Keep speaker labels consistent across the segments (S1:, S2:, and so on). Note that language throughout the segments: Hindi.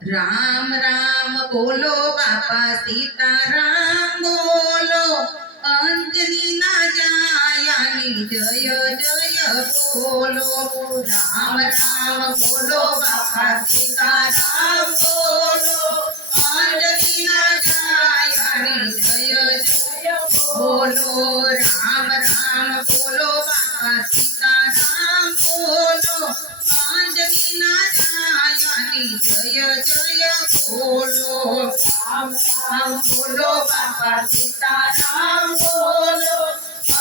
S1: राम राम बोलो बापा सीता राम बोलो अंजलि ना जाया जय जय बोलो राम राम बोलो बापा सीता राम बोलो अंजलि ना जाया जय
S2: बोलो
S1: राम राम बोलो बाबा सीता राम बोलो आंजनी नारायणी जय जय बोलो
S2: राम राम बोलो बाबा सीता राम बोलो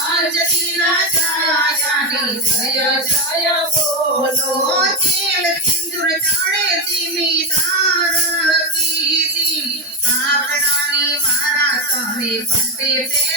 S1: आंजनी नारायणी जय
S2: जय बोलो
S1: तेल सिंदूर चढ़े धीमी तार की दी आपणानी मारा समय पंते पे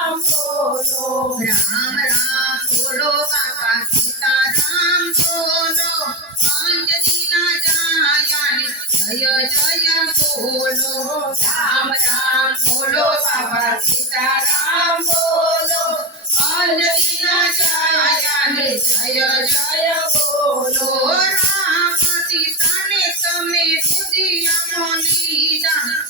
S2: राम बोलो
S1: राम राम बोलो बाबा सीता राम बोलो अंजनी ना जायानी जय जय बोलो
S2: राम
S1: राम बोलो बाबा सीता
S2: राम बोलो
S1: अंजनी ना जायानी जय
S2: जय बोलो
S1: राम सीता ने तमें बुद्धि अमोली जान।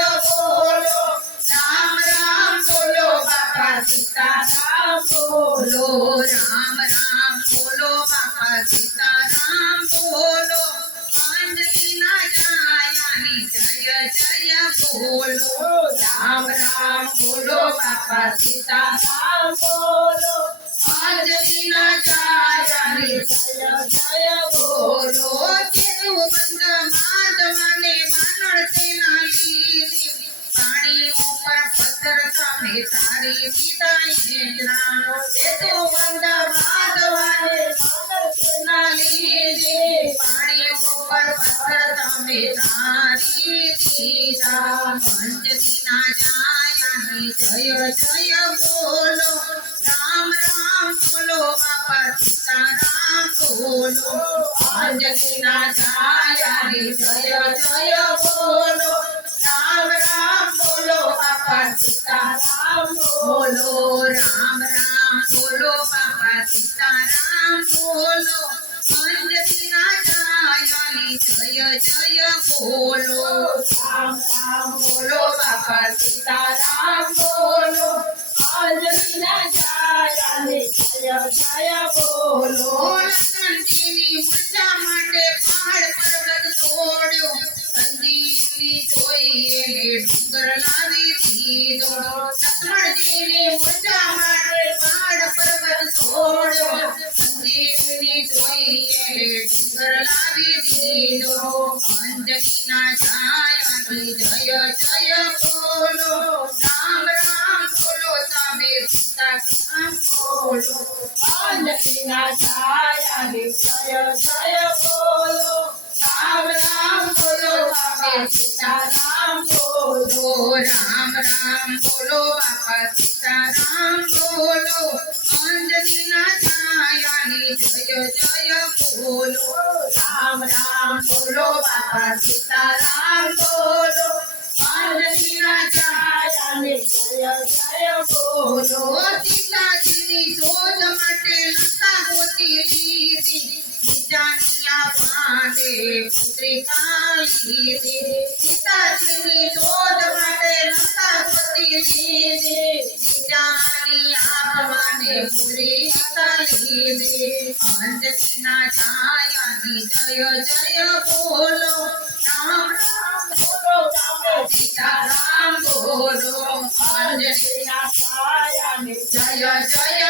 S1: राम राम बोलो, बाबा सीता राम बोलो। ना जायानी जय जय बोलो।
S2: राम
S1: राम बोलो, बाबा सीता
S2: राम बोलो।
S1: ना जायानी
S2: जय जय बोलो।
S1: જય જય બોલો રામ રામ બોલો બાપા સીતારામ બોલો
S2: અંજલિના જાયાની જય જય
S1: બોલો રામ રામ બોલો બાપા સીતારામ
S2: બોલો
S1: રામ રામ બોલો બાપા સીતારામ બોલો અંજલિના જાયાની જય જય બોલો
S2: રામ રામ બોલો બાપા સીતારામ બોલો અંજલિના જાયાની જય જય બોલો
S1: લખનજીની મૂર્છા માટે પહાડ પર્વત તોડ્યો સંજીવની જોઈએ ડુંગર લાવી દીધો લાવી દીધો અંજલિના જાયાની જય જય બોલો રામ રામ બોલો તમે સીતા રામ બોલો
S2: અંજલિના જાયાની જય જય બોલો રામ રામ બોલો
S1: બોલો રામ રામ બોલો બાપા સીતારામ બોલો અંજલિના છાયાની જય જય બોલો
S2: રામ રામ બોલો બાપા
S1: સીતારામ બોલો
S2: જય જય બોલો
S1: સીતાજીની શોધ માટે લતા ગોતી લીધી બીજાનિયા પાને પુત્રિકા લીધી સીતાજીની શોધ માટે લતા ગોતી લીધી બીજાની આપવાને અને પૂરી લીધી અંજના છાયાની જય જય બોલો રામ રામ
S2: બોલો તમે
S1: सीताराम बोलो अंजलिया
S2: साया जय
S1: जय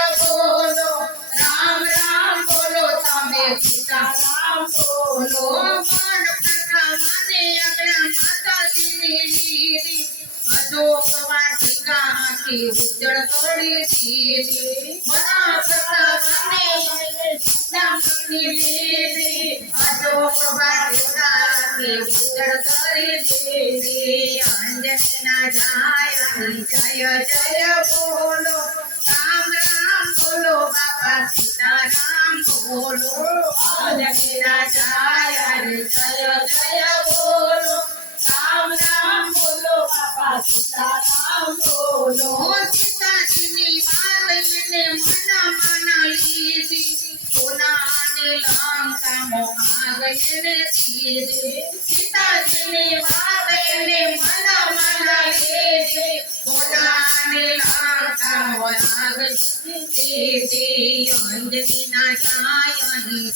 S1: તોડી દીધે મના કરતા તમે નામની દીધે કરી દીધે અંજના જાય જય જય બોલો રામ રામ બોલો બાપા સીતારામ બોલો
S2: અંજના જાય જય જય બોલો
S1: સીતાજી ની વાત એને મના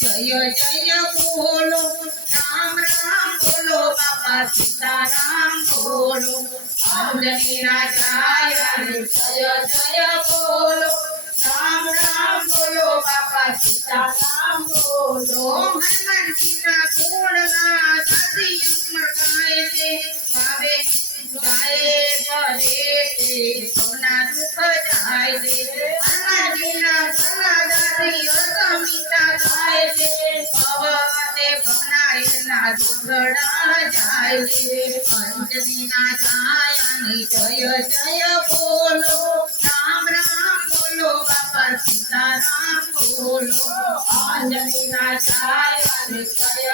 S1: जय जय बोलो राम राम बोलो बाबा सीताराम बोलो अंजनी नारायण जय जय बोलो राम राम बोलो बाबा
S2: सीताराम बोलो
S1: हनुमान जी ना गुण गाता पंचमी जय जय बोलो राम राम बोलो बाबा सीता बोलो पंचमी जायन जय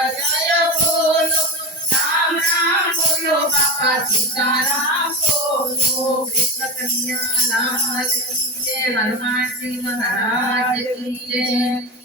S1: बोलो राम राम बोलो बाबा सीता
S2: बोलो
S1: कृष्ण कन्या महाराज की